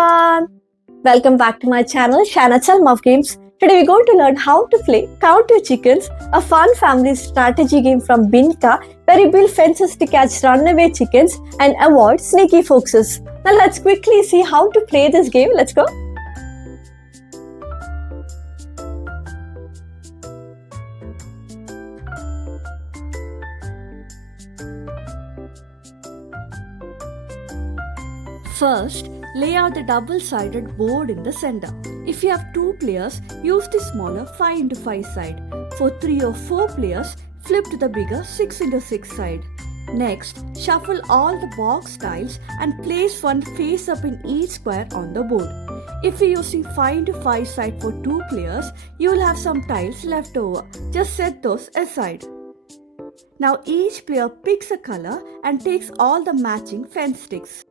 everyone! Welcome back to my channel, RealmO'Games. Today we're going to learn how to play Count Your Chickens, a fun family strategy game from Binca where you build fences to catch runaway chickens and avoid sneaky foxes. Now let's quickly see how to play this game. Let's go! First, lay out the double-sided board in the center. If you have 2 players, use the smaller 5x5 side. For 3 or 4 players, flip to the bigger 6x6 side. Next, shuffle all the box tiles and place one face up in each square on the board. If you're using 5x5 side for 2 players, you will have some tiles left over. Just set those aside. Now each player picks a color and takes all the matching fence sticks.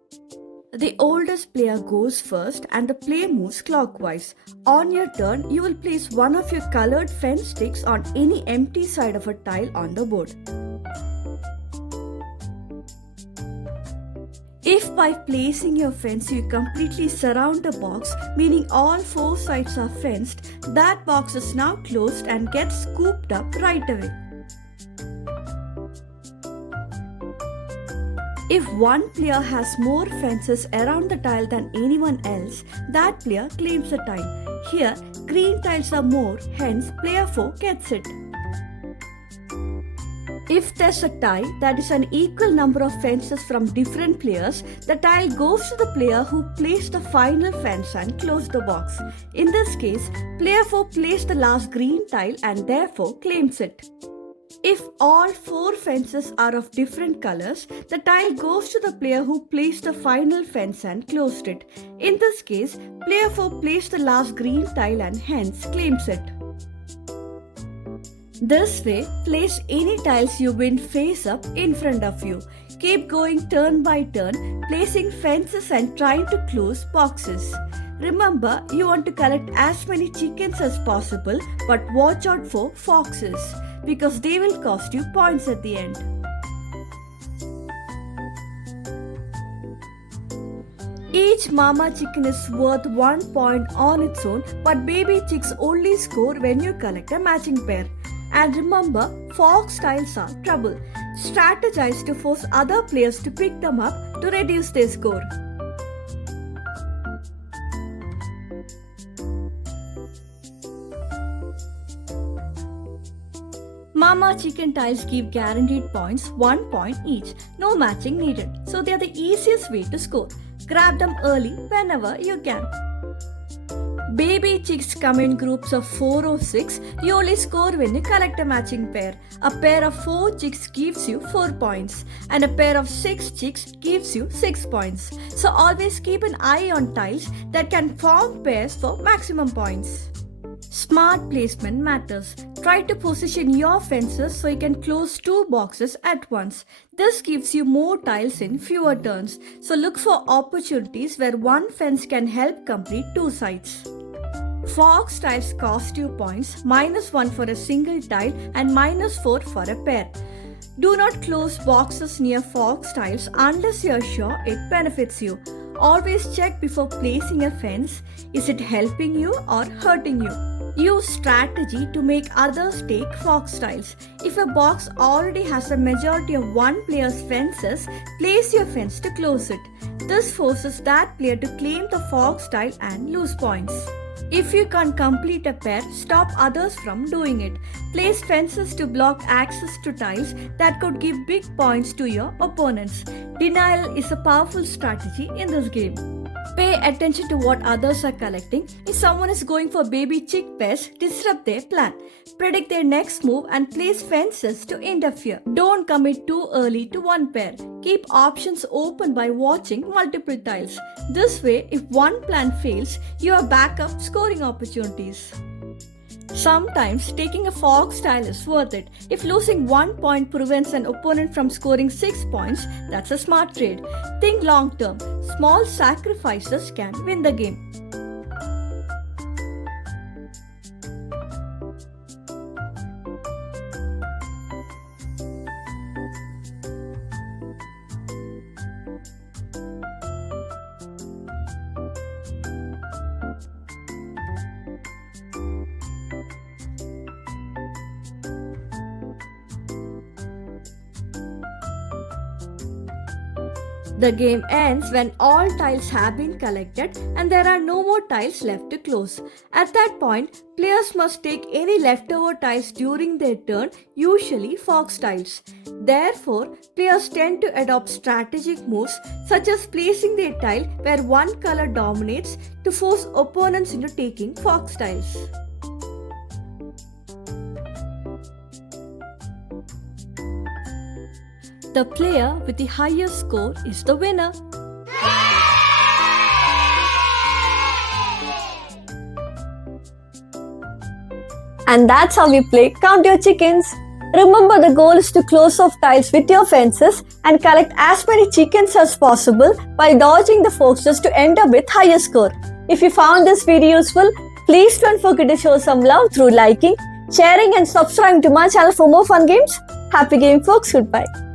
The oldest player goes first and the play moves clockwise. On your turn, you will place one of your colored fence sticks on any empty side of a tile on the board. If by placing your fence you completely surround the box, meaning all 4 sides are fenced, that box is now closed and gets scooped up right away. If one player has more fences around the tile than anyone else, that player claims the tile. Here, green tiles are more, hence player 4 gets it. If there's a tie that is an equal number of fences from different players, the tile goes to the player who placed the final fence and closed the box. In this case, player 4 placed the last green tile and therefore claims it. If all 4 fences are of different colors, the tile goes to the player who placed the final fence and closed it. In this case, player 4 placed the last green tile and hence claims it. This way, place any tiles you win face up in front of you. Keep going turn by turn, placing fences and trying to close boxes. Remember, you want to collect as many chickens as possible, but watch out for foxes, because they will cost you points at the end. Each mama chicken is worth 1 point on its own, but baby chicks only score when you collect a matching pair. And remember, fox tiles are trouble. Strategize to force other players to pick them up to reduce their score. Mama chicken tiles give guaranteed points, 1 point each, no matching needed, so they are the easiest way to score. Grab them early whenever you can. Baby chicks come in groups of 4 or 6, you only score when you collect a matching pair. A pair of 4 chicks gives you 4 points and a pair of 6 chicks gives you 6 points. So always keep an eye on tiles that can form pairs for maximum points. Smart placement matters. Try to position your fences so you can close 2 boxes at once. This gives you more tiles in fewer turns. So look for opportunities where one fence can help complete 2 sides. Fox tiles cost you points, -1 for a single tile and -4 for a pair. Do not close boxes near fox tiles unless you are sure it benefits you. Always check before placing a fence. Is it helping you or hurting you? Use strategy to make others take fox tiles. If a box already has a majority of one player's fences, place your fence to close it. This forces that player to claim the fox tile and lose points. If you can't complete a pair, stop others from doing it. Place fences to block access to tiles that could give big points to your opponents. Denial is a powerful strategy in this game. Pay attention to what others are collecting. If someone is going for baby chick pairs, disrupt their plan. Predict their next move and place fences to interfere. Don't commit too early to one pair. Keep options open by watching multiple tiles. This way, if one plan fails, you have backup scoring opportunities. Sometimes taking a fox tile is worth it. If losing 1 point prevents an opponent from scoring 6 points, that's a smart trade. Think long term. Small sacrifices can win the game. The game ends when all tiles have been collected and there are no more tiles left to close. At that point, players must take any leftover tiles during their turn, usually fox tiles. Therefore, players tend to adopt strategic moves such as placing their tile where one color dominates to force opponents into taking fox tiles. The player with the highest score is the winner. And that's how we play Count Your Chickens. Remember, the goal is to close off tiles with your fences and collect as many chickens as possible by dodging the foxes to end up with higher score. If you found this video useful, please don't forget to show some love through liking, sharing and subscribing to my channel for more fun games. Happy gaming folks, goodbye.